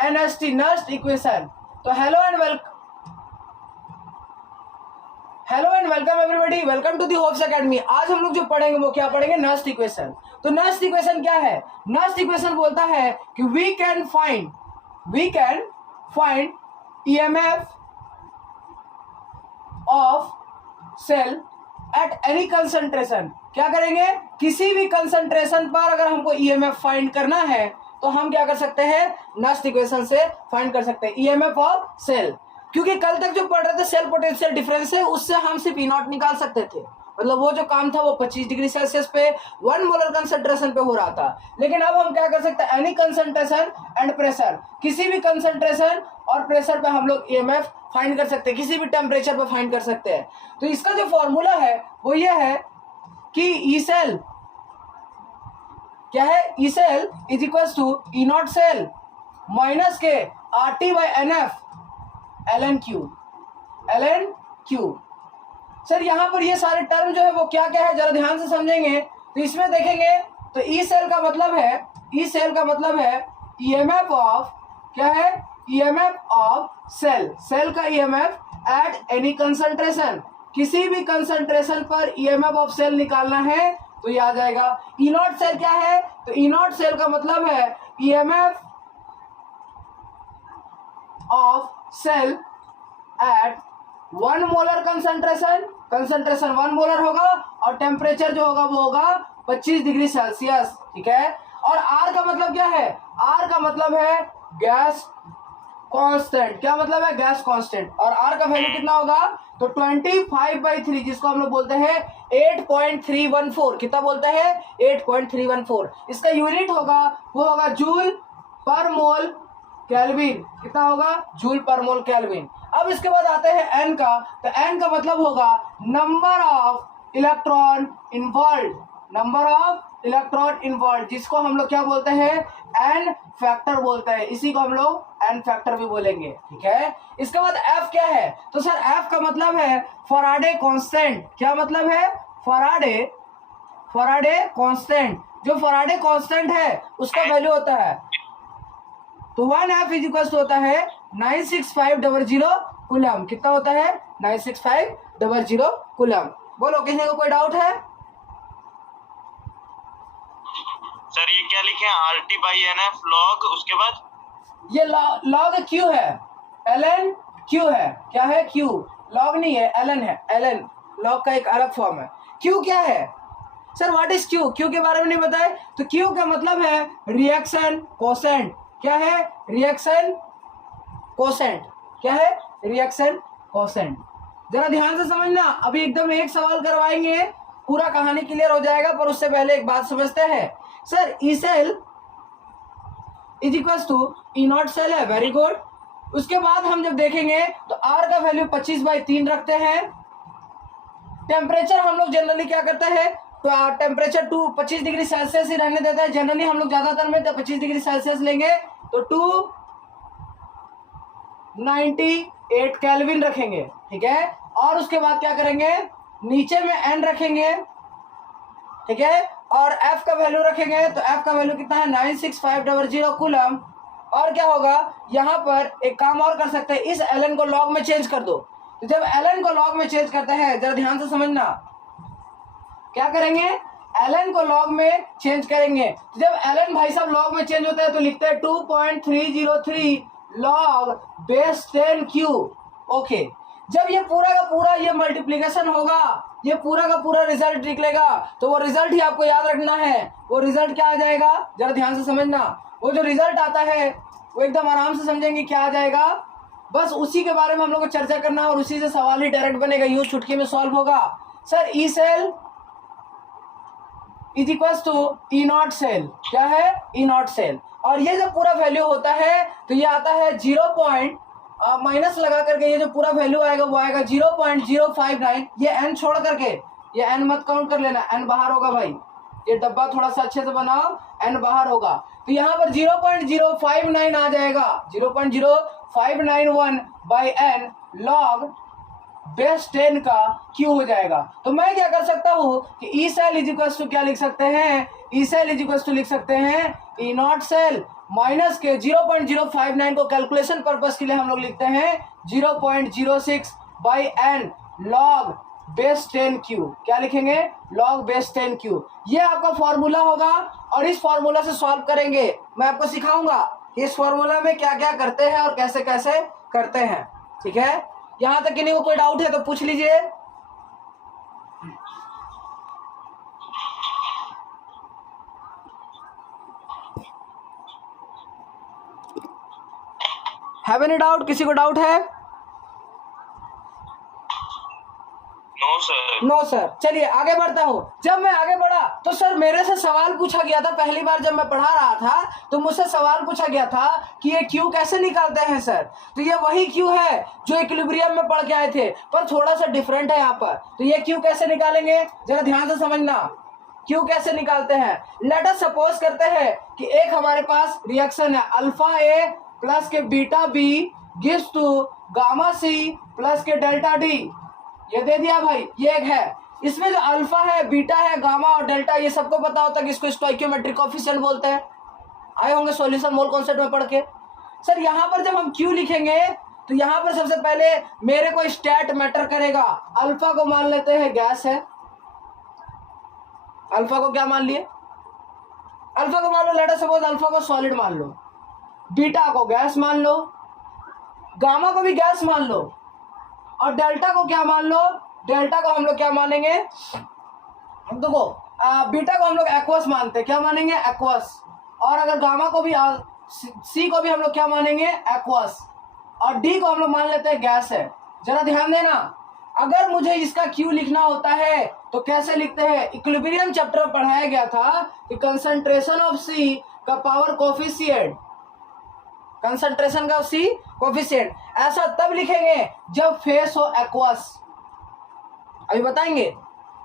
NST Nernst equation. तो hello and welcome everybody, welcome to the Hopes academy. आज हम लोग जो पढ़ेंगे वो क्या पढ़ेंगे, नस्ट इक्वेशन। तो नस्ट इक्वेशन क्या है? नस्ट इक्वेशन बोलता है कि we can find EMF of cell at any concentration. क्या करेंगे? किसी भी कंसंट्रेशन पर अगर हमको EMF फाइंड करना है तो हम क्या कर सकते हैं, नस्ट इक्वेशन से फाइंड कर सकते हैं EMF ऑफ सेल। क्योंकि कल तक जो पढ़ रहे थे सेल पोटेंशियल डिफरेंस है, उससे हम सिर्फ E0 निकाल सकते थे। मतलब वो जो काम था वो 25 डिग्री सेल्सियस पे 1 मोलर कंसंट्रेशन पे हो रहा था। लेकिन अब हम क्या कर सकते हैं, एनी कंसंट्रेशन एंड प्रेशर, किसी भी कंसंट्रेशन और प्रेशर पे हम लोग EMF फाइंड कर सकते हैं, किसी भी टेम्परेचर पे फाइंड कर सकते हैं। तो इसका जो फॉर्मूला है वो ये है कि ई सेल क्या है, E cell is equal to E0 cell minus के RT by NF ln Q। Sir यहाँ पर ये सारे टर्म जो है वो क्या क्या है जरा ध्यान से समझेंगे। तो इसमें देखेंगे तो ई सेल का मतलब है EMF ऑफ क्या है, EMF ऑफ सेल का EMF एट एनी कंसंट्रेशन। किसी भी कंसंट्रेशन पर EMF ऑफ सेल निकालना है तो ये आ जाएगा। E0 सेल क्या है? तो E0 सेल का मतलब है EMF of cell at 1 molar concentration 1 molar होगा और टेम्परेचर जो होगा वो होगा 25 डिग्री सेल्सियस। ठीक है। और R का मतलब क्या है? R का मतलब है गैस कांस्टेंट। क्या मतलब है? Gas constant. और R का वैल्यू कितना होगा? तो 25/3, जिसको हम लोग बोलते हैं 8.314। कितना बोलते हैं? 8.314। इसका यूनिट होगा वो होगा जूल पर मोल केल्विन। कितना होगा? जूल पर मोल केल्विन। अब इसके बाद आते हैं N का। तो N का मतलब होगा नंबर ऑफ इलेक्ट्रॉन इन्वॉल्व, जिसको हम लोग क्या बोलते हैं? N फैक्टर बोलते हैं। इसी को हम लोग N फैक्टर भी बोलेंगे। ठीक है। इसके बाद F क्या है? तो सर F का मतलब है फैराडे कांस्टेंट। क्या मतलब है? Faraday constant. जो फैराडे कांस्टेंट है उसका वैल्यू होता है, तो 1F इज इक्वल होता है 96500 कूलम। कितना होता है? 96500 कूलम। बोलो, किसी को कोई डाउट है? सर ये क्या लिखे हैं? RT बाई NF लॉग, उसके बाद ये लॉग Q है, ln Q है। क्या है? Q लॉग नहीं है, ln है। ln लॉग का एक अलग फॉर्म है। Q क्या है? Sir what is Q? Q के बारे में नहीं बताए तो Q का मतलब है रिएक्शन कोसेंट। क्या है? Reaction quotient. क्या है? Reaction quotient. जरा ध्यान से समझना, अभी एकदम एक सवाल करवाएंगे, पूरा कहानी क्लियर हो जाएगा। पर उससे पहले एक बात समझते हैं। Sir E cell is equal to E0 cell है, वेरी गुड। उसके बाद हम जब देखेंगे तो R का वैल्यू 25/3 रखते हैं। टेम्परेचर हम लोग जनरली क्या करते हैं, तो टेम्परेचर 25 डिग्री सेल्सियस ही रहने देता है जनरली। हम लोग ज्यादातर में 25 डिग्री सेल्सियस लेंगे तो 298 केल्विन रखेंगे। ठीक है। और उसके बाद क्या करेंगे, नीचे में N रखेंगे। ठीक है। और F का वैल्यू रखेंगे तो F का वैल्यू कितना है? 96500 कूलम। और क्या होगा, यहाँ पर एक काम और कर सकते हैं, इस ln को लॉग में चेंज कर दो। तो जब ln को लॉग में चेंज करते हैं, जरा ध्यान से समझना, क्या करेंगे? ln को लॉग में चेंज करेंगे। तो जब ln भाई साहब लॉग में चेंज होता है तो लिखते हैं 2.303 लॉग बेस 10Q। ओके। जब ये पूरा का पूरा ये मल्टीप्लीकेशन होगा, ये पूरा का पूरा रिजल्ट निकलेगा, तो वो रिजल्ट ही आपको याद रखना है। वो रिजल्ट क्या आ जाएगा, जरा ध्यान से समझना। वो जो रिजल्ट आता है वो एकदम आराम से समझेंगे क्या आ जाएगा, बस उसी के बारे में हम लोग को चर्चा करना है और उसी से सवाल ही डायरेक्ट बनेगा, यूं चुटकी में सॉल्व होगा। Sir E cell is equal to E0 cell. क्या है? E0 cell. और ये जब पूरा वैल्यू होता है तो ये आता है 0. माइनस लगा करके ये जो पूरा वैल्यू आएगा वो आएगा 0.059। ये n छोड़ करके, ये n मत काउंट कर लेना, n बाहर होगा भाई। ये डब्बा थोड़ा सा अच्छे से बनाओ, n बाहर होगा। तो यहाँ पर 0.059 आ जाएगा, 0.0591/n लॉग बेस 10 का Q हो जाएगा। तो मैं क्या कर सकता हूँ कि E cell is equal to क्या लिख सकते हैं? E cell is equal to लिख सकते हैं E0 सेल माइनस के 0.059 को कैलकुलेशन पर्पस के लिए हम लोग लिखते हैं 0.06 by N log base 10Q। क्या लिखेंगे? Log base 10Q। ये आपका फॉर्मूला होगा और इस फॉर्मूला से सॉल्व करेंगे। मैं आपको सिखाऊंगा कि इस फॉर्मूला में क्या क्या करते हैं और कैसे कैसे करते हैं। ठीक है, यहां तक किसी को कोई डाउट है तो पूछ लीजिए। Have any doubt? किसी को डाउट है? No sir. No sir. चलिए आगे बढ़ता हूँ। जब मैं आगे बढ़ा तो सर मेरे से सवाल पूछा गया था, पहली बार जब मैं पढ़ा रहा था तो मुझसे सवाल पूछा गया था कि ये क्यू कैसे निकालते हैं सर। तो ये वही क्यू है जो इक्विलिब्रियम में पढ़ के आए थे, पर थोड़ा सा डिफरेंट है यहाँ पर। तो ये क्यू कैसे निकालेंगे जरा ध्यान से समझना। क्यू कैसे निकालते हैं? लेट अस सपोज करते हैं कि एक हमारे पास रिएक्शन है अल्फा ए प्लस के beta B gives to gamma C plus के डेल्टा डी। ये दे दिया भाई, ये एक है। इसमें जो अल्फा है, बीटा है, गामा और डेल्टा, ये सबको पता होता है कि इसको स्टोइकियोमेट्रिक कोएफिशिएंट बोलते हैं। आए होंगे सॉल्यूशन मोल कॉन्सेप्ट में पढ़ के। सर यहाँ पर जब हम क्यू लिखेंगे तो यहाँ पर सबसे पहले मेरे को स्टैट मैटर करेगा। अल्फा को मान लेते हैं गैस है। अल्फा को क्या मान लिए? अल्फा को मान लो, लेट अस सपोज अल्फा को सॉलिड मान लो, बीटा को गैस मान लो, गामा को भी गैस मान लो, और डेल्टा को क्या मान लो? डेल्टा को हम लोग क्या मानेंगे? देखो बीटा को हम लोग एक्वस मानते हैं। क्या मानेंगे? एक्वस। और अगर गामा को भी सी को भी हम लोग क्या मानेंगे? एक्वस। और डी को हम लोग मान लेते हैं गैस है। जरा ध्यान देना, अगर मुझे इसका क्यू लिखना होता है तो कैसे लिखते हैं? इक्विलिब्रियम चैप्टर में पढ़ाया गया था कि कंसंट्रेशन ऑफ सी का पावर कोफिशिएंट, कंसंट्रेशन का सी कोफिशिएंट ऐसा तब लिखेंगे जब फेस हो एक्वस। अभी बताएंगे।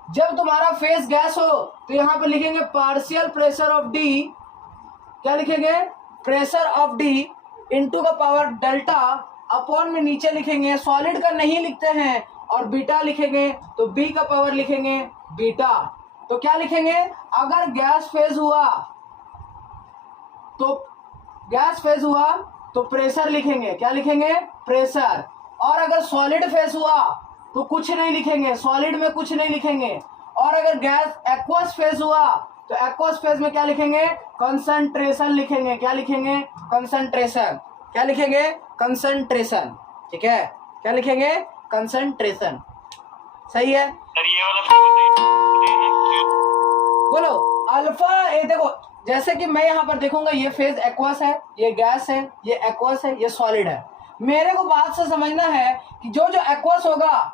जब तुम्हारा फेस गैस हो तो यहां पे लिखेंगे पार्शियल प्रेशर ऑफ डी। क्या लिखेंगे? प्रेशर ऑफ डी इनटू का पावर डेल्टा अपॉन में नीचे लिखेंगे, सॉलिड का नहीं लिखते हैं, और बीटा लिखेंगे तो बी का पावर लिखेंगे बीटा। तो क्या लिखेंगे? अगर गैस फेज हुआ तो प्रेशर लिखेंगे। क्या लिखेंगे? प्रेशर। और अगर सॉलिड फेज हुआ तो कुछ नहीं लिखेंगे, सॉलिड में कुछ नहीं लिखेंगे। और अगर गैस एक्वस फेज हुआ तो एक्वस फेज में क्या लिखेंगे? कंसंट्रेशन लिखेंगे। क्या लिखेंगे? कंसंट्रेशन। क्या लिखेंगे? कंसंट्रेशन। ठीक है, क्या लिखेंगे? कंसंट्रेशन। सही है सर ये वाला फिर बताइए। बोलो अल्फा ए। देखो जैसे कि मैं यहाँ पर देखूंगा ये फेज एक्वस है, ये गैस है, ये एक्वस है, ये सॉलिड है। मेरे को बात से समझना है कि जो एक्वस होगा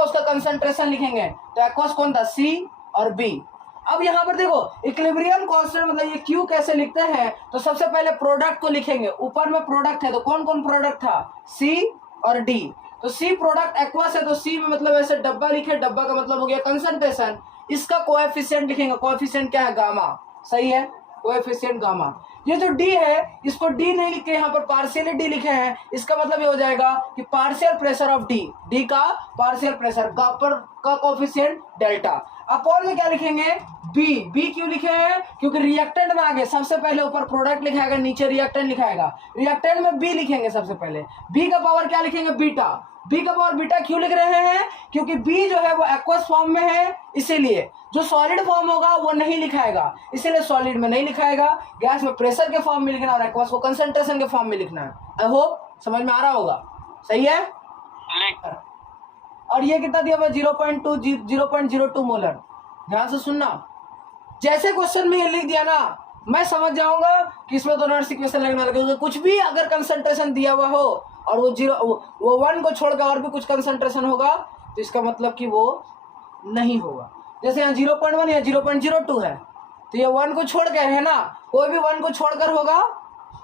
उसका कंसंट्रेशन लिखेंगे। तो एक्वस कौन था? सी और बी। अब यहाँ पर देखो इक्विलिब्रियम कांस्टेंट मतलब ये क्यू कैसे लिखते हैं? तो सबसे पहले प्रोडक्ट को लिखेंगे। ऊपर में प्रोडक्ट है तो कौन कौन प्रोडक्ट था? सी और डी। तो सी प्रोडक्ट एक्वस है तो सी में मतलब ऐसे डब्बा लिखे, डब्बा का मतलब हो गया कंसंट्रेशन। इसका कोएफिशिएंट लिखेंगे। कोएफिशिएंट क्या है? गामा। सही है, कोएफिशिएंट गामा। ये जो डी है इसको डी नहीं लिखे, यहाँ पर पार्शियल डी लिखे हैं। इसका मतलब ये हो जाएगा कि partial pressure of D, D का पार्शियल प्रेशर का कोएफिशिएंट डेल्टा। अपॉन में क्या लिखेंगे? बी। बी क्यों लिखे हैं? क्योंकि रिएक्टेंट में आगे सबसे पहले ऊपर प्रोडक्ट लिखाएगा, नीचे रिएक्टेंट लिखाएगा। रिएक्टेंट में बी लिखेंगे सबसे पहले। बी का पावर क्या लिखेंगे? बीटा। बी का पावर बीटा क्यों लिख रहे हैं? क्योंकि बी जो है वो एक्वस फॉर्म में है, इसीलिए। जो सॉलिड फॉर्म होगा वो नहीं लिखाएगा, इसीलिए सॉलिड में नहीं लिखाएगा। गैस में प्रेशर के फॉर्म में लिखना और एक्वस को कंसंट्रेशन के फॉर्म में लिखना है। आई होप समझ में आ रहा होगा। सही है। और ये कितना दिया हुआ? 0.02 मोलर। ध्यान से सुनना, जैसे क्वेश्चन में ये लिख दिया ना मैं समझ जाऊंगा कि इसमें तो नॉट इक्वेशन लगने वाला, क्योंकि कुछ भी अगर कंसंट्रेशन दिया हुआ हो और वो 1 को छोड़कर और भी कुछ कंसंट्रेशन होगा तो इसका मतलब कि वो नहीं होगा। जैसे यहाँ 0.1 या 0.02 है तो ये 1 को छोड़ कर है ना, कोई भी 1 को छोड़कर होगा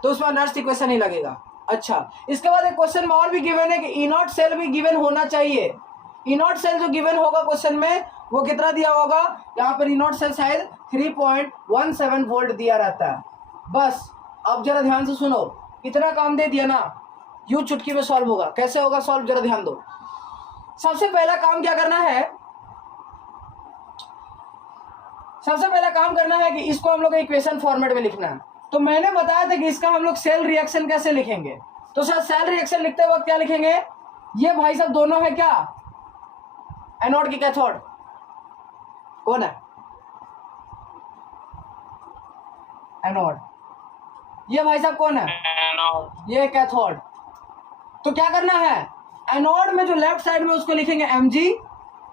तो उसमें नॉट इक्वेशन ही लगेगा। अच्छा, इसके बाद एक क्वेश्चन में और भी गिवन है कि ई नॉट सेल भी गिवन होना चाहिए। ई नॉट सेल जो गिवन होगा क्वेश्चन में वो कितना दिया होगा? यहाँ पर ई नॉट सेल शायद 3.17 वोल्ट दिया रहता है। बस अब जरा ध्यान से सुनो, इतना काम दे दिया ना, यूं चुटकी में सॉल्व होगा। कैसे होगा सॉल्व? जरा ध्यान दो। सबसे पहला काम क्या करना है? सबसे पहला काम करना है कि इसको हम लोग इक्वेशन फॉर्मेट में लिखना है। तो मैंने बताया था कि इसका हम लोग सेल रिएक्शन कैसे लिखेंगे। तो सर सेल रिएक्शन लिखते वक्त क्या लिखेंगे, ये भाई साहब दोनों है क्या, एनोड की कैथोड, कौन है एनोड, ये भाई साहब कौन है, ये कैथोड। तो क्या करना है, एनोड में जो लेफ्ट साइड में उसको लिखेंगे Mg,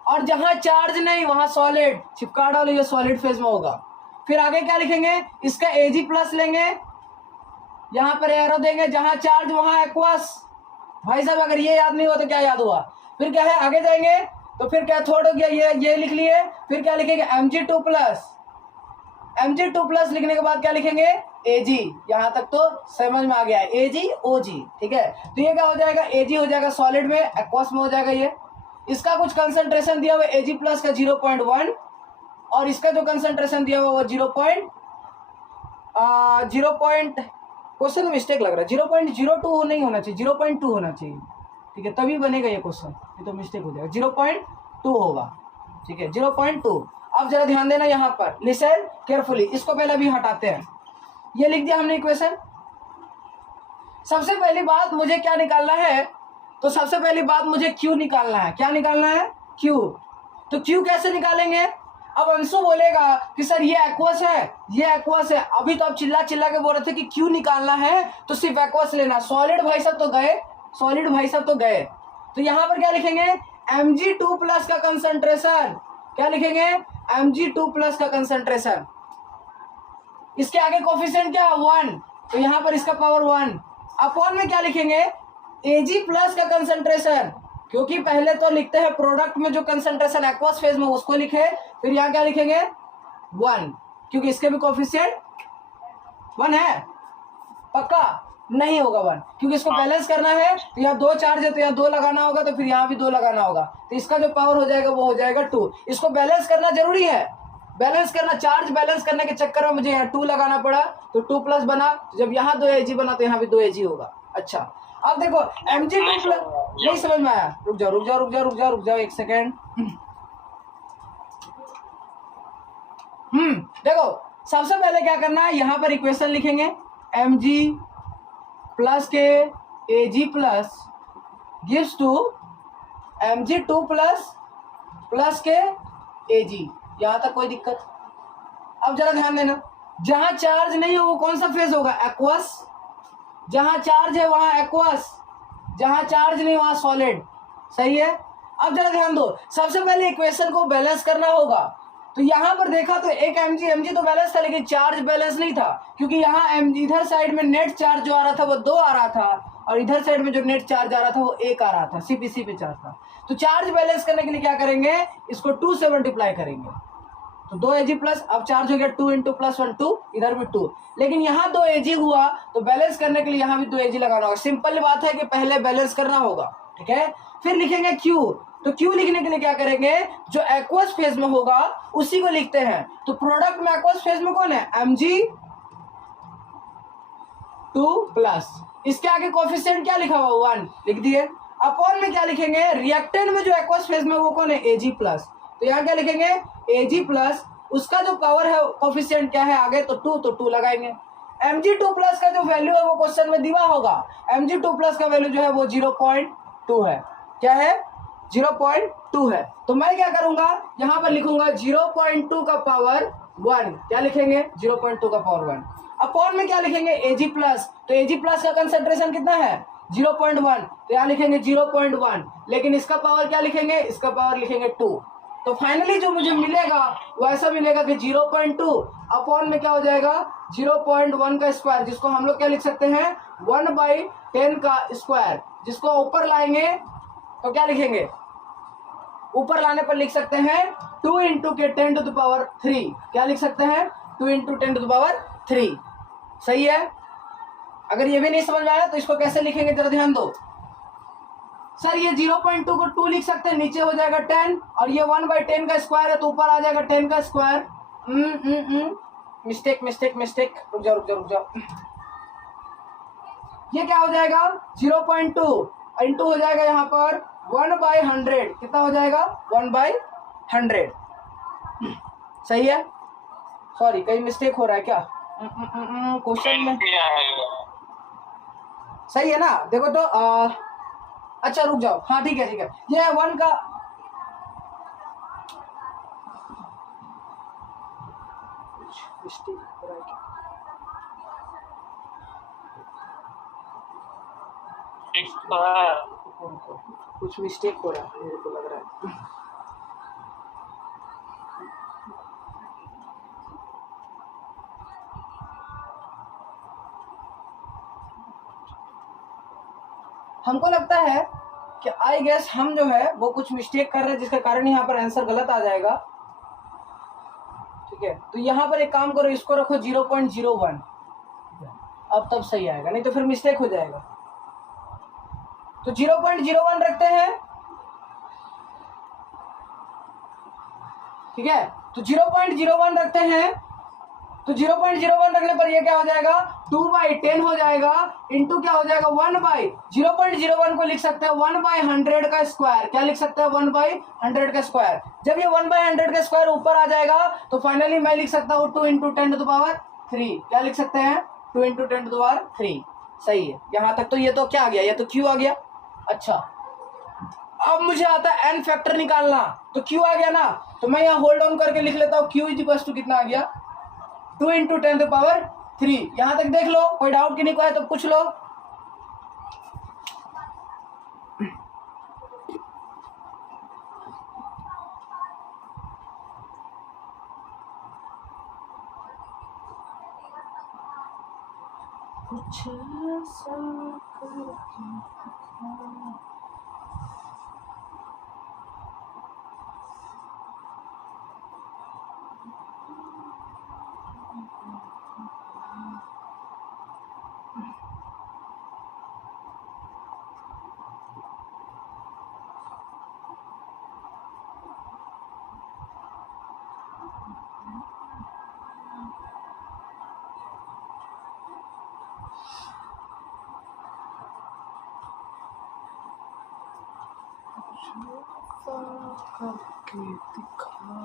और जहां चार्ज नहीं वहां सॉलिड, चिपका डालो, ये सॉलिड फेज में होगा। फिर आगे क्या लिखेंगे, इसका Ag प्लस लेंगे, यहां पर एरो देंगे, जहां चार्ज वहां एक्वस। भाई साहब अगर ये याद नहीं हुआ तो क्या याद हुआ, फिर क्या है आगे जाएंगे तो फिर कैथोड हो गया, ये लिख लिए। फिर क्या लिखेंगे Mg2 प्लस, Mg2 प्लस लिखने के बाद क्या लिखेंगे Ag, यहां तक तो समझ में आ गया है, AgOg, ठीक है। तो ये क्या हो जाएगा, Ag हो जाएगा सॉलिड में, एक्वस में हो जाएगा ये। इसका कुछ कंसंट्रेशन दिया हुआ Ag प्लस का 0.1, और इसका जो कंसंट्रेशन दिया हुआ वो 0. क्वेश्चन में मिस्टेक लग रहा है, 0.02 नहीं होना चाहिए, 0.2 होना चाहिए, ठीक है, तभी बनेगा ये क्वेश्चन, ये तो मिस्टेक हो जाएगा, 0.2 होगा, ठीक है, 0.2। अब जरा ध्यान देना यहाँ पर, लिसन केयरफुली, इसको पहले भी हटाते हैं। ये लिख दिया हमने इक्वेशन। सबसे पहली बात मुझे क्या निकालना है, तो सबसे पहली बात मुझे Q निकालना है। क्या निकालना है, Q। तो Q कैसे निकालेंगे, अब अंशु बोलेगा कि सर ये एक्वस है, ये एक्वस है। अभी तो आप चिल्ला चिल्ला के बोल रहे थे कि Q निकालना है तो सिर्फ एक्वस लेना, सॉलिड भाई साहब तो गए, सॉलिड भाई साहब तो गए। तो यहाँ पर क्या लिखेंगे, Mg2 प्लस का कंसंट्रेशन, क्या लिखेंगे, Mg2 प्लस का कंसंट्रेशन। इसके आगे कोफिशिएंट क्या है 1, तो यहाँ पर इसका पावर 1 अपॉन में क्या लिखेंगे Ag प्लस का कंसंट्रेशन, क्योंकि पहले तो लिखते हैं प्रोडक्ट में जो कंसंट्रेशन एक्वस फेज में उसको लिखे, फिर यहाँ क्या लिखेंगे 1, क्योंकि इसके भी कोफिशिएंट 1 है, पक्का नहीं होगा 1, क्योंकि इसको बैलेंस करना है, तो यहाँ 2 चार्ज है तो यहाँ 2 लगाना होगा, तो फिर यहाँ भी 2 लगाना होगा, तो इसका जो पावर हो जाएगा वो हो जाएगा 2। इसको बैलेंस करना जरूरी है, बैलेंस करना, चार्ज बैलेंस करने के चक्कर में मुझे यहाँ 2 लगाना पड़ा, तो 2 प्लस बना, जब यहाँ 2 Ag बना तो यहाँ भी 2 Ag होगा। अच्छा अब देखो Mg2 प्लस, नहीं समझ में आया, रुक जाओ एक सेकेंड। देखो सबसे पहले क्या करना है, यहाँ पर इक्वेशन लिखेंगे Mg प्लस के Ag plus gives to Mg2 plus के Ag, यहां तक कोई दिक्कत। अब जरा ध्यान देना, जहां चार्ज नहीं हो वो कौन सा फेज होगा, एक्वस, जहां चार्ज है वहां एक्वस, जहां चार्ज नहीं वहां सॉलिड, सही है। अब जरा ध्यान दो, सबसे पहले इक्वेशन को बैलेंस करना होगा, तो यहां पर देखा तो एक Mg तो बैलेंस था, लेकिन चार्ज बैलेंस नहीं था, क्योंकि यहाँ इधर साइड में नेट चार्ज जो आ रहा था वो 2 आ रहा था, और इधर साइड में जो नेट चार्ज आ रहा था वो 1 आ रहा था, CPC पे चार्ज था। तो चार्ज बैलेंस करने के लिए क्या करेंगे, इसको 2 से मल्टीप्लाई करेंगे, तो 2 Ag प्लस, अब चार्ज हो गया 2 इंटू प्लस 1 2, इधर भी 2, लेकिन यहाँ 2 Ag हुआ, तो बैलेंस करने के लिए यहाँ भी 2 Ag लगाना होगा। सिंपल बात है कि पहले बैलेंस करना होगा, ठीक है। फिर लिखेंगे Q, तो Q लिखने के लिए क्या करेंगे, जो एक्वस फेज में होगा उसी को लिखते हैं। तो प्रोडक्ट में एक्वस फेज में कौन है, Mg2 प्लस, इसके आगे कोफिशिएंट क्या लिखा हुआ 1 लिख दिए। अपॉन में क्या लिखेंगे, रिएक्टेंट में जो एक्वस फेज में वो कौन है, Ag प्लस, तो यहाँ क्या लिखेंगे Ag प्लस, उसका जो पावर है कोफिशिएंट क्या है आगे, तो 2, तो 2 लगाएंगे। Mg2 प्लस का जो वैल्यू है वो क्वेश्चन में दिया होगा, Mg2 प्लस का वैल्यू जो है वो 0.2 है, क्या है 0.2 है। तो मैं क्या करूंगा, यहाँ पर लिखूंगा 0.2 का पावर 1, क्या लिखेंगे 0.2 का पावर 1, अपॉन में क्या लिखेंगे Ag प्लस, तो Ag प्लस का कंसंट्रेशन कितना है 0.1, तो यहाँ लिखेंगे 0.1, लेकिन इसका पावर क्या लिखेंगे, इसका पावर लिखेंगे 2। तो फाइनली जो मुझे मिलेगा वो ऐसा मिलेगा कि 0.2 अपॉन में क्या हो जाएगा 0.1 का स्क्वायर, जिसको हम लोग क्या लिख सकते हैं 1/10 का स्क्वायर, जिसको ऊपर लाएंगे तो क्या लिखेंगे, ऊपर लाने पर लिख सकते हैं 2 इंटू के 10 टू द पावर 3, क्या लिख सकते हैं 2 इंटू 10 टू द पावर 3, सही है। अगर ये भी नहीं समझ में आया तो इसको कैसे लिखेंगे जरा ध्यान दो। सर ये 0.2 को 2 लिख सकते हैं, नीचे हो जाएगा 10, और ये 1/10 का स्क्वायर है तो ऊपर आ जाएगा 10 का स्क्वायर। मिस्टेक, रुक जाओ। ये क्या हो जाएगा 0.2 इंटू हो जाएगा यहाँ पर 1/100, कितना हो जाएगा 1/100, सही है। सॉरी कहीं मिस्टेक हो रहा है क्या, क्वेश्चन में 20 आएगा। सही है ना? देखो तो अच्छा रुक जाओ, हाँ ठीक है ठीक है, ये 1 का मिस्टेक हो रहा है क्या? फिक्स तो है। कुछ मिस्टेक हो रहा है मेरे को लग रहा है। हमको लगता है कि आई गेस हम जो है वो कुछ मिस्टेक कर रहे हैं, जिसके कारण यहाँ पर आंसर गलत आ जाएगा। ठीक है, तो यहाँ पर एक काम करो, इसको रखो 0.01, अब तब सही आएगा, नहीं तो फिर मिस्टेक हो जाएगा। तो 0.01 रखते हैं, ठीक है, तो 0.01 रखते हैं। तो 0.01 रखने पर ये क्या हो जाएगा, 2/10 हो जाएगा, इंटू क्या हो जाएगा 1/0.01 को लिख सकते हैं 1/100 का स्क्वायर। क्या लिख सकते हैं 1/100 का स्क्वायर। जब ये 1/100 का स्क्वायर ऊपर आ जाएगा तो फाइनली मैं लिख सकता हूँ 2 × 10⁻3। क्या लिख सकते हैं 2 × 10⁻3। सही है, यहां तक तो ये तो क्या आ गया, ये तो क्यू आ गया। अच्छा, अब मुझे आता है एन फैक्टर निकालना, तो क्यू आ गया ना, तो मैं यहाँ होल्ड ऑन करके लिख लेता हूँ क्यू इज टू कितना आ गया 2 × 10⁻3। यहां तक देख लो, कोई डाउट की नहीं कोई है तो पूछ लो। कुछ ऐसा करके करके दिखा।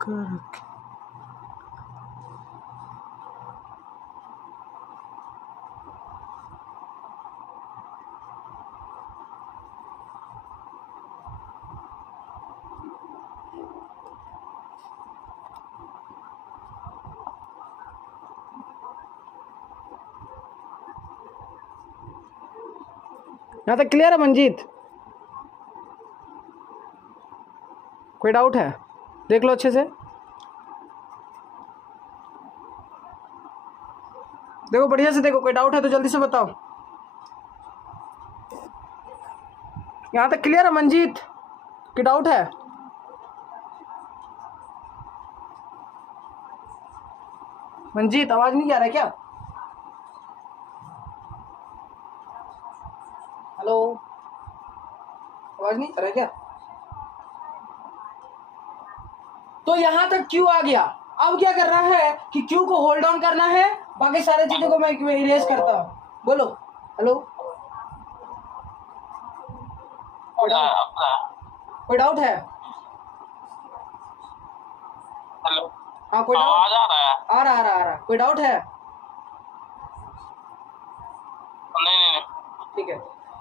करके यहाँ तक क्लियर है मंजीत? कोई डाउट है? देख लो अच्छे से, देखो बढ़िया से देखो, कोई डाउट है तो जल्दी से बताओ। यहाँ तक क्लियर है मंजीत? कोई डाउट है? मंजीत आवाज नहीं आ रहा है क्या? हेलो, आवाज नहीं आ रहा है क्या? तो यहां तक क्यू आ गया। अब क्या करना है कि क्यू को होल्ड ऑन करना है, बाकी सारे चीजों को मैं इरेज करता हूं। बोलो हेलो, कोई डाउट है? हेलो, हाँ कोई डाउट? आवाज आ रहा है? आ रहा, कोई डाउट है? नहीं, ठीक है,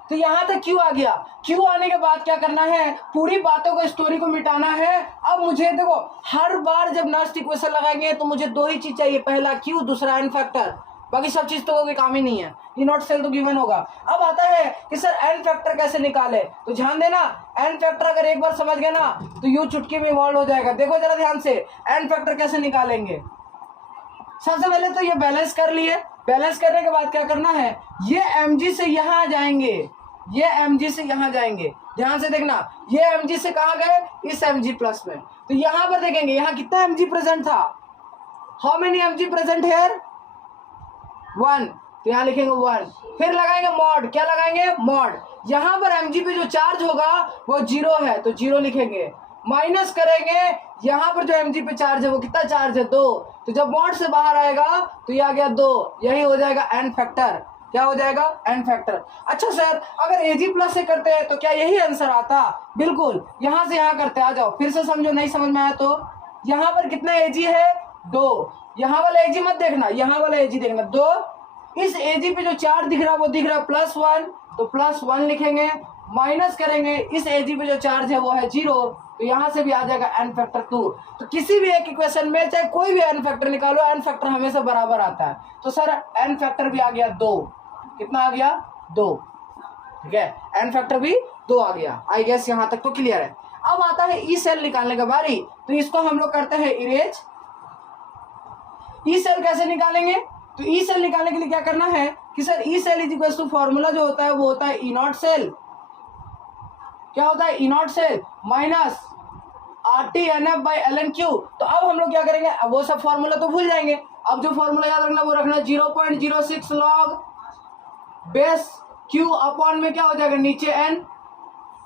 तो यहाँ तक क्यू आ गया। क्यू आने के बाद क्या करना है, पूरी बातों को, स्टोरी को मिटाना है। अब मुझे देखो, हर बार जब नस्ट इक्वेशन लगाएंगे तो मुझे दो ही चीज चाहिए, पहला क्यू, दूसरा एन फैक्टर, बाकी सब चीज तो कोई काम ही नहीं है, ई नॉट सेल तो गिवन होगा। अब आता है कि सर एन फैक्टर कैसे निकाले, तो ध्यान देना, एन फैक्टर अगर एक बार समझ गए ना तो यू चुटकी में इवॉल्व हो जाएगा। देखो जरा ध्यान से, एन फैक्टर कैसे निकालेंगे। सबसे पहले तो ये बैलेंस कर लिए, बैलेंस करने के बाद क्या करना है, ये mg से यहाँ आ जाएंगे, ये mg से यहाँ जाएंगे। ध्यान से देखना, ये mg से कहाँ गए, इस mg प्लस में। तो यहाँ पर देखेंगे यहाँ कितना mg प्रेजेंट था, how many mg present here, 1, तो यहाँ लिखेंगे 1। फिर लगाएंगे मॉड, क्या लगाएंगे, मॉड। यहाँ पर mg पे जो चार्ज होगा वो 0 है तो 0 लिखेंगे, माइनस करेंगे यहाँ पर जो mg पे चार्ज है वो कितना चार्ज है, 2, तो जब मॉड से बाहर आएगा तो ये आ गया 2, यही हो जाएगा एन फैक्टर। क्या हो जाएगा, एन फैक्टर। अच्छा सर अगर एजी प्लस से करते हैं तो क्या यही आंसर आता, बिल्कुल, यहाँ से यहाँ करते, आ जाओ फिर से समझो, नहीं समझ में आया तो यहाँ पर कितना एजी है, 2, यहाँ वाला एजी मत देखना, यहाँ वाला एजी देखना, 2, इस एजी पे जो चार्ज दिख रहा है वो दिख रहा है +1, तो +1 लिखेंगे, माइनस करेंगे इस एजी पे जो चार्ज है वो है 0, तो यहाँ से भी आ जाएगा एन फैक्टर 2। तो किसी भी एक इक्वेशन में चाहे कोई भी एन फैक्टर निकालो, एन फैक्टर हमेशा बराबर आता है। तो सर एन फैक्टर भी आ गया 2, कितना आ गया, 2, ठीक है, एन फैक्टर भी 2 आ गया। आई गेस यहाँ तक तो क्लियर है। अब आता है ई सेल निकालने का बारी, तो इसको हम लोग करते हैं इरेज। ई सेल कैसे निकालेंगे, तो ई सेल निकालने के लिए क्या करना है कि sir E cell is equal to formula जो होता है वो होता है ई नॉट सेल, क्या होता है, ई नॉट सेल माइनस RT/NF/ln(Q). तो अब हम लोग क्या करेंगे, अब वो सब फॉर्मूला तो भूल जाएंगे, अब जो फॉर्मूला याद रखना वो रखना 0.06 log बेस Q अपॉन में क्या हो जाएगा नीचे n।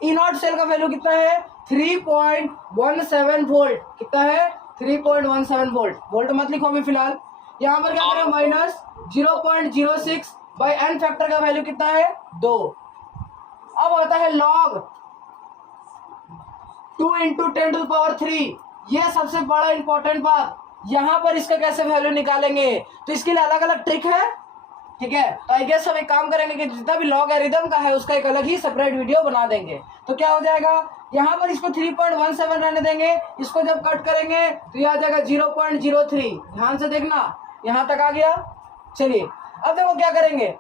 ई नॉट सेल का वैल्यू कितना है, 3.17 वोल्ट, कितना है 3.17 वोल्ट, वोल्ट मत लिखो अभी फिलहाल। यहाँ पर क्या करें, माइनस 0.06 बाई एन फैक्टर का वैल्यू कितना है, 2। अब आता है लॉग 2 × 10⁻3, यह सबसे बड़ा इंपॉर्टेंट बात। यहाँ पर इसका कैसे वैल्यू निकालेंगे, तो इसके लिए अलग अलग ट्रिक है, ठीक है। तो आई गेस हम एक काम करेंगे कि जितना भी लॉगरिथम का है उसका एक अलग ही सेपरेट वीडियो बना देंगे। तो क्या हो जाएगा, यहाँ पर इसको 3.17 रहने देंगे, इसको जब कट करेंगे तो यह आ जाएगा 0.03। ध्यान से देखना, यहाँ तक आ गया। चलिए अब देखो क्या करेंगे,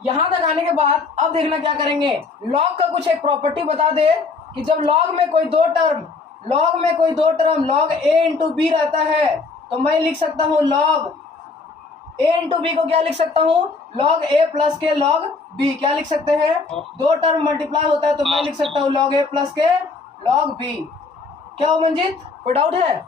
यहां तक आने के बाद अब देखना क्या करेंगे, लॉग का कुछ एक प्रॉपर्टी बता दे कि जब लॉग में कोई दो टर्म लॉग a × b रहता है तो मैं लिख सकता हूं लॉग a × b को क्या लिख सकता हूं, लॉग a प्लस के लॉग b। क्या लिख सकते हैं, दो टर्म मल्टीप्लाई होता है तो मैं लिख सकता हूं लॉग a प्लस के लॉग b। क्या हो मंजित, कोई डाउट है?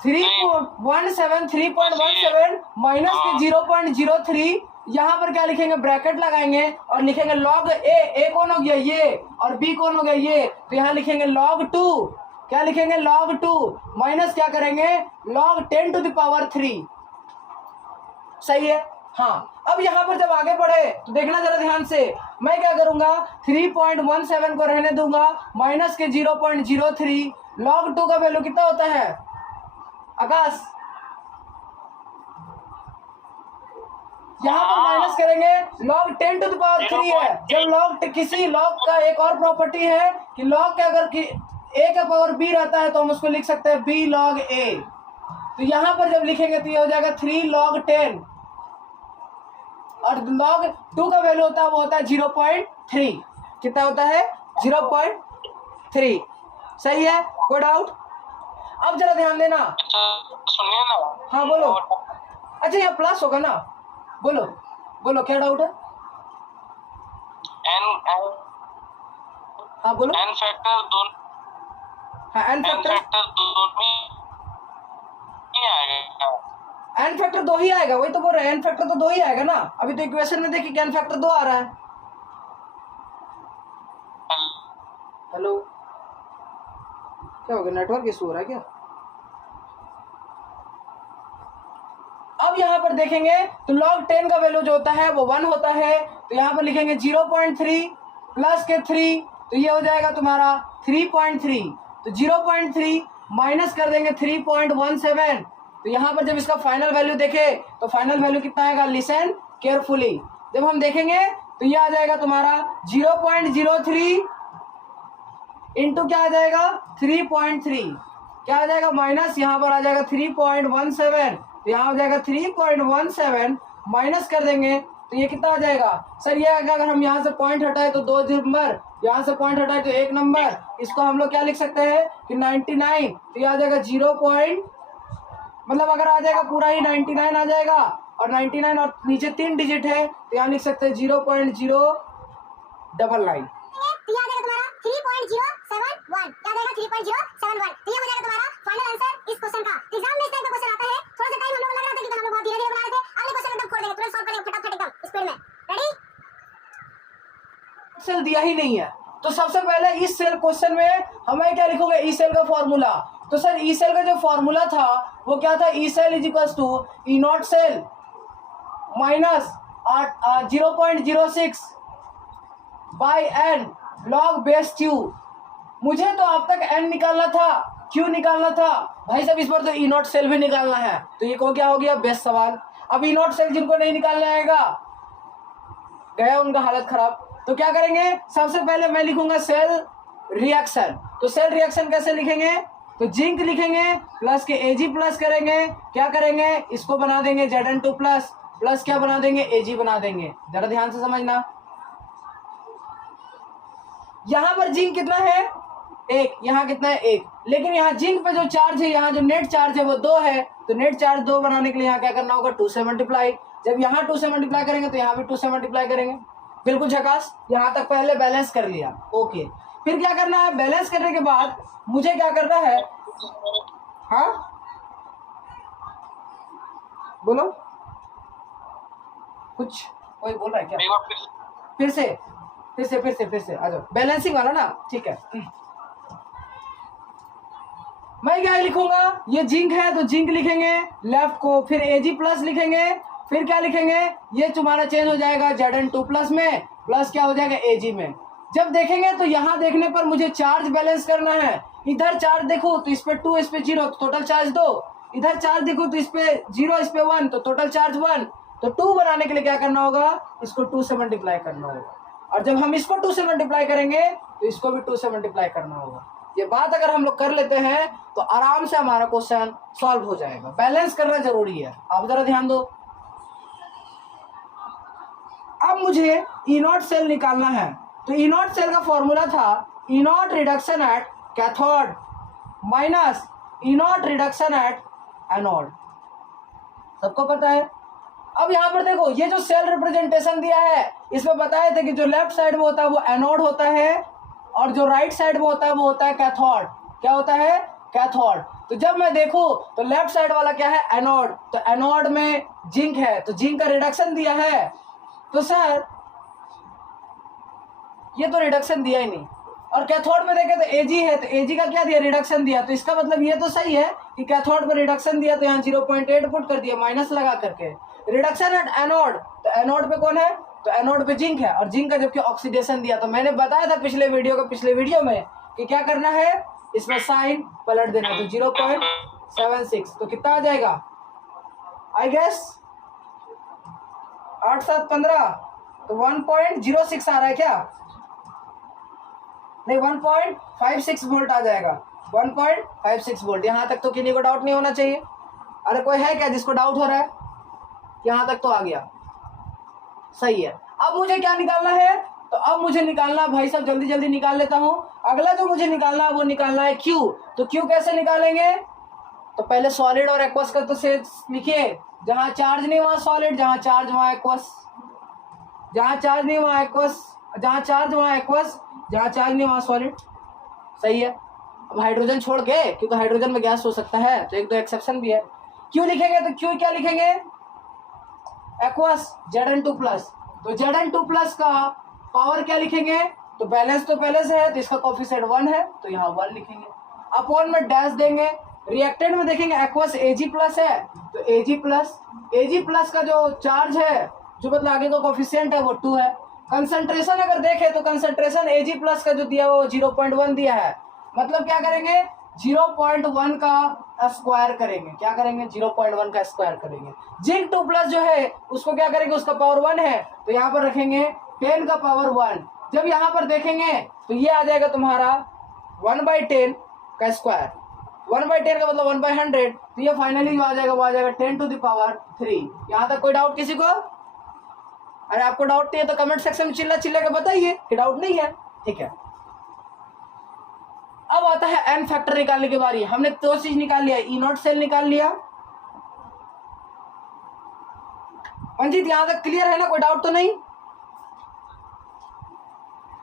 3.17 माइनस के 0.03, यहाँ पर क्या लिखेंगे, ब्रैकेट लगाएंगे और लिखेंगे लॉग ए कौन हो गया ये, और बी कौन हो गया ये, तो यहाँ लिखेंगे लॉग 2। क्या लिखेंगे, लॉग 2 माइनस क्या करेंगे, लॉग 10⁻3। सही है, हाँ। अब यहाँ पर जब आगे बढ़े तो देखना जरा ध्यान से, मैं क्या करूंगा, 3.17 को रहने दूंगा, माइनस के 0.03, लॉग 2 का वैल्यू कितना होता है आकाश, यहाँ पर माइनस करेंगे, लॉग 10⁻3 है। जब लॉग किसी लॉग का एक और प्रॉपर्टी है कि लॉग का अगर a का पावर b रहता है तो हम उसको लिख सकते हैं b log a। तो यहाँ पर जब लिखेंगे तो ये हो जाएगा 3 log 10, और log 2 का वैल्यू होता है वो होता है 0.3। कितना होता है, 0.3। सही है, कोई डाउट? अब जरा ध्यान देना, सुनिए ना, हाँ बोलो। अच्छा यहाँ प्लस होगा ना, बोलो बोलो क्या डाउट है? हाँ बोलो। एन फैक्टर दोनों, हाँ एन फैक्टर दोनों ही आएगा, एन फैक्टर 2 ही आएगा, वही तो बोल रहे हैं, एन फैक्टर तो 2 ही आएगा ना। अभी तो इक्वेशन में देखिए एन फैक्टर 2 आ रहा है। हेलो, क्या हो गया, नेटवर्क इशू हो रहा है क्या? अब यहाँ पर देखेंगे तो log 10 का वैल्यू जो होता है वो 1 होता है, तो यहाँ पर लिखेंगे 0.3 प्लस के 3, तो ये हो जाएगा तुम्हारा 3.3। तो 0.3 माइनस कर देंगे 3.17। तो यहाँ पर जब इसका फाइनल वैल्यू देखे तो फाइनल वैल्यू कितना आएगा, लिसन केयरफुली। जब हम देखेंगे तो ये आ जाएगा तुम्हारा 0.03 इंटू क्या आ जाएगा 3.3, क्या आ जाएगा माइनस, यहाँ पर आ जाएगा 3.17, तो यहाँ हो जाएगा 3.17 माइनस कर देंगे तो ये कितना आ जाएगा सर। ये अगर हम यहाँ से पॉइंट हटाए तो 2 नंबर, यहाँ से पॉइंट हटाए तो 1 नंबर, इसको हम लोग क्या लिख सकते हैं कि 99, तो ये आ जाएगा 0 मतलब अगर आ जाएगा पूरा ही 99 आ जाएगा, और 99 और नीचे 3 डिजिट है तो यहाँ लिख सकते हैं 0.099। तो ये आ जाएगा तुम्हारा 3.071, क्या आ जाएगा 3.071। तो ये हो जाएगा तुम्हारा फाइनल आंसर इस क्वेश्चन का। एग्जाम में इस टाइप का क्वेश्चन आता है, थोड़ा सा टाइम हम लोग को लग रहा था क्योंकि हम लोग बहुत धीरे धीरे बना रहे थे। अगले क्वेश्चन एकदम खोल देंगे, तुरंत सॉल्व करेंगे फटाफट एकदम स्पीड में। रेडी? सेल दिया ही नहीं है तो सबसे पहले इस सेल क्वेश्चन में हमें क्या लिखोगे, ई सेल का फॉर्मूला। तो सर ई सेल का जो फॉर्मूला था वो क्या था, E cell is equal to E naught cell minus 0.06 by N log base Q. मुझे तो अब तक एन निकालना था, क्यू निकालना था भाई साहब, इस बार तो ई नॉट सेल भी निकालना है। तो ये को क्या हो गया, बेस्ट सवाल। अब ई नॉट सेल जिनको नहीं निकालना आएगा गया उनका हालत खराब। तो क्या करेंगे, सबसे पहले मैं लिखूंगा सेल रिएक्शन। तो सेल रिएक्शन कैसे लिखेंगे, तो जिंक लिखेंगे प्लस के एजी प्लस करेंगे, क्या करेंगे इसको बना देंगे Zn2 प्लस, प्लस क्या बना देंगे एजी बना देंगे। जरा ध्यान से समझना, यहां पर जिंक कितना है 1, यहाँ कितना है 1, लेकिन यहाँ जिंक पे जो चार्ज है, यहाँ जो नेट चार्ज है वो 2 है। तो नेट चार्ज 2 बनाने के लिए यहाँ क्या करना होगा 2 से मल्टीप्लाई। जब यहाँ 2 से मल्टीप्लाई करेंगे तो यहाँ भी 2 से मल्टीप्लाई करेंगे। बिल्कुल झकास, यहाँ तक पहले बैलेंस कर लिया। ओके, फिर क्या करना है, बैलेंस करने के बाद मुझे क्या करना है, हाँ बोलो, कुछ कोई बोल रहा है क्या, फिर से आ जाओ, बैलेंसिंग वाला ना, ठीक है। मैं क्या लिखूंगा, ये जिंक है तो जिंक लिखेंगे लेफ्ट को, फिर एजी प्लस लिखेंगे, फिर क्या लिखेंगे, ये तुम्हारा चेंज हो जाएगा Zn2 प्लस में, प्लस क्या हो जाएगा एजी में। जब देखेंगे तो यहाँ देखने पर मुझे चार्ज बैलेंस करना है। इधर चार्ज देखो तो इस पे 2, इस पे 0, तो टोटल चार्ज 2। इधर चार्ज देखो तो इस पे 0, इस पे 1, तो टोटल चार्ज 1। तो 2 बनाने के लिए क्या करना होगा, इसको 2 से मल्टीप्लाई करना होगा, और जब हम इसको 2 से मल्टीप्लाई करेंगे तो इसको भी 2 से मल्टीप्लाई करना होगा। ये बात अगर हम लोग कर लेते हैं तो आराम से हमारा क्वेश्चन सॉल्व हो जाएगा। बैलेंस करना जरूरी है, आप जरा ध्यान दो। अब मुझे ई नॉट सेल निकालना है, तो ई नॉट सेल का फॉर्मूला था E naught reduction at cathode minus E naught reduction at anode, सबको पता है। अब यहाँ पर देखो, ये जो सेल रिप्रेजेंटेशन दिया है इसमें बताए थे कि जो लेफ्ट साइड में होता है वो एनोड होता है, और जो राइट साइड में होता है वो होता है कैथोड। क्या होता है, कैथोड। तो जब मैं देखूं तो लेफ्ट साइड वाला क्या है, एनोड, तो एनोड में जिंक है, तो जिंक का रिडक्शन दिया है। तो सर ये तो रिडक्शन दिया ही नहीं, और कैथोड में देखे तो एजी है, तो एजी का क्या दिया, रिडक्शन दिया। तो इसका मतलब ये तो सही है कि कैथोड में रिडक्शन दिया, तो यहाँ 0.8 पुट कर दिया माइनस लगा करके। रिडक्शन एट एनोड, तो एनोड पे कौन है, तो एनोड पे जिंक है, और जिंक का जबकि ऑक्सीडेशन दिया। तो मैंने बताया था पिछले वीडियो में कि क्या करना है, इसमें साइन पलट देना। तो 0.76, तो कितना आ जाएगा, आई गेस 8 7 15, तो 1.06 आ रहा है क्या, नहीं 1.56 वोल्ट आ जाएगा, 1.56 वोल्ट। यहाँ तक तो किसी को डाउट नहीं होना चाहिए। अरे कोई है क्या जिसको डाउट हो रहा है, यहाँ तक तो आ गया, सही है। अब मुझे क्या निकालना है, तो अब मुझे निकालना, भाई साहब जल्दी जल्दी निकाल लेता हूँ। अगला जो मुझे निकालना है वो निकालना है क्यू। तो क्यू कैसे निकालेंगे, तो पहले सॉलिड और एक्वस का तो से लिखिए, जहाँ चार्ज नहीं वहाँ सॉलिड, जहाँ चार्ज वहाँ एक्वस, जहाँ चार्ज नहीं वहाँ एक्वस, जहाँ चार्ज वहाँ एक्वस, जहाँ चार्ज नहीं वहाँ सॉलिड, सही है। अब हाइड्रोजन छोड़ के, क्योंकि हाइड्रोजन में गैस हो सकता है, तो 1-2 एक्सेप्शन भी है। क्यू लिखेंगे तो क्यू क्या लिखेंगे, एक्वस Zn2 प्लस, तो Zn2 प्लस का पावर क्या लिखेंगे, तो बैलेंस तो पहले से है, तो इसका कोफिशिएंट 1 है, तो यहाँ 1 लिखेंगे, अपॉन में डैश देंगे। रिएक्टेंट में देखेंगे एक्वस Ag प्लस है, तो Ag प्लस का जो चार्ज है, जो मतलब आगे का कोफिशिएंट है वो 2 है। कंसंट्रेशन अगर देखें तो कंसंट्रेशन Ag प्लस का जो दिया वो 0.1 दिया है, मतलब क्या करेंगे, 0.1 का स्क्वायर करेंगे। क्या करेंगे? 0.1 का स्क्वायर करेंगे। जिंक 2 प्लस जो है उसको क्या करेंगे? उसका पावर 1 है तो यहाँ पर रखेंगे 10 का पावर 1। जब यहाँ पर देखेंगे तो ये आ जाएगा तुम्हारा 1/10 का स्क्वायर। 1/10 का मतलब 1/100, तो ये फाइनली आ जाएगा, वो आ जाएगा 10 टू द पावर 3। यहाँ तक कोई डाउट किसी को? अरे आपको डाउट नहीं है तो कमेंट सेक्शन में चिल्ला चिल्ला के बताइए कि डाउट नहीं है। ठीक है, अब आता है एन फैक्टर निकालने की बारी। हमने 2 चीज निकाल लिया, ई नॉट सेल निकाल लिया। मंजीत यहां तक क्लियर है ना? कोई डाउट तो नहीं?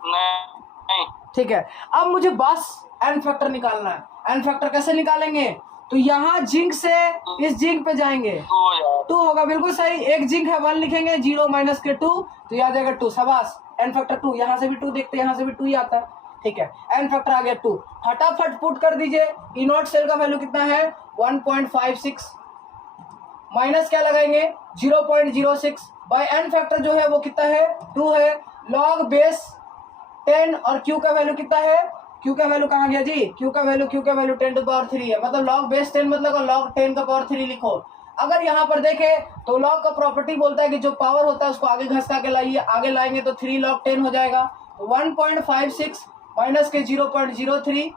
नहीं। ठीक है, अब मुझे बस एन फैक्टर निकालना है। एन फैक्टर कैसे निकालेंगे? तो यहाँ जिंक से इस जिंक पे जाएंगे, 2 होगा, बिल्कुल सही। एक जिंक है 1 लिखेंगे, 0 माइनस के 2 तो ये आ जाएगा 2। शाबाश, एन फैक्टर 2। यहाँ से भी 2 देखते हैं, यहाँ से भी 2 ही आता है। ठीक है, एन फैक्टर आ गया 2। फटाफट पुट कर दीजिए। ई नॉट सेल का वैल्यू कितना है? 1.56 माइनस क्या लगाएंगे? 0.06 बाय एन फैक्टर जो है वो कितना है? 2 है। लॉग बेस 10 और क्यू का वैल्यू कितना है? क्यू का वैल्यू कहाँ गया जी? क्यू का वैल्यू 10 टू पावर 3 है, मतलब लॉग बेस 10 मतलब लॉग 10 का पावर 3 लिखो। अगर यहाँ पर देखें तो लॉग का प्रॉपर्टी बोलता है कि जो पावर होता है उसको आगे घसका के लाइए, आगे लाएंगे तो 3 log 10 हो जाएगा। तो 1.56 माइनस के 0.03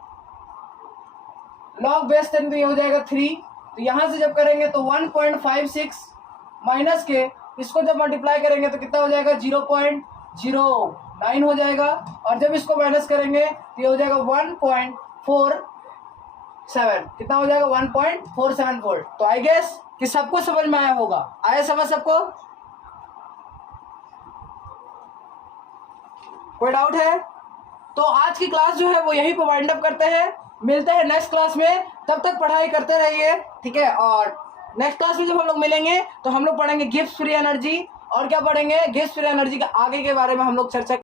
लॉग बेस 10 तो ये हो जाएगा 3। तो यहाँ से जब करेंगे तो 1.56 माइनस के इसको जब मल्टीप्लाई करेंगे तो कितना हो जाएगा? 0.09 हो जाएगा। और जब इसको माइनस करेंगे तो ये हो जाएगा 1.47। कितना हो जाएगा? 1.47 वोल्ट। तो आई गेस कि सबको समझ में आया होगा। आया समझ सबको? कोई डाउट है? तो आज की क्लास जो है वो यहीं पर वाइंड अप करते हैं। मिलते हैं नेक्स्ट क्लास में, तब तक पढ़ाई करते रहिए। ठीक है, और नेक्स्ट क्लास में जब हम लोग मिलेंगे तो हम लोग पढ़ेंगे गिब्स फ्री एनर्जी। और क्या पढ़ेंगे? गिब्स फ्री एनर्जी के आगे के बारे में हम लोग चर्चा